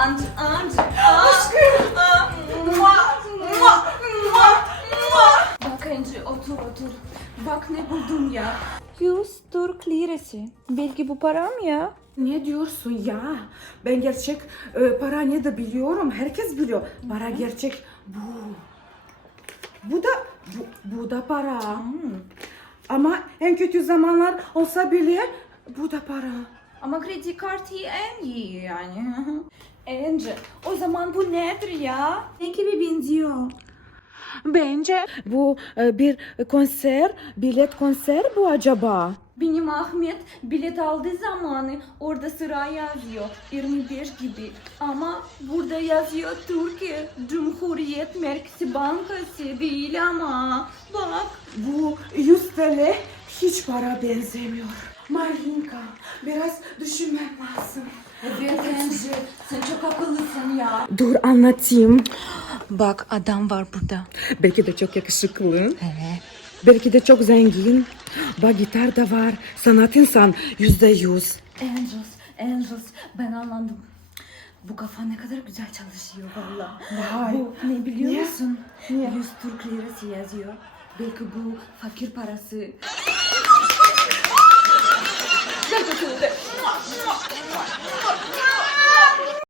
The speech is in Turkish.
Aşkım. Bak Angie, otur. Bak ne buldum ya. 100 Türk lirası. Belki bu param ya. Ne diyorsun ya? Ben gerçek para ne de biliyorum. Herkes biliyor. Para gerçek bu. Bu da para. Ama en kötü zamanlar olsa bile bu da para. Ama kredi kartı en iyi yani. Angie, o zaman bu nedir ya? Ne gibi benziyor? Bence bu bir konser, bilet konser bu acaba. Benim Ahmet bilet aldığı zamanı orada sıra yazıyor 25 gibi ama burada yazıyor Türkiye Cumhuriyet Merkezi Bankası değil ama bak. Bu 100 TL hiç para benzemiyor. Marinka, biraz düşünmem lazım. Evet Angie, sen çok akıllısın ya. Dur anlatayım. Bak adam var burada. Belki de çok yakışıklı. Belki de çok zengin. Bak gitar da var. Sanat insan %100. Angels ben anladım. Bu kafa ne kadar güzel çalışıyor valla. Vay. Bu ne biliyor Niye? musun? Niye? 100 Türk lirası yazıyor. Belki bu fakir parası. Gel bakalım.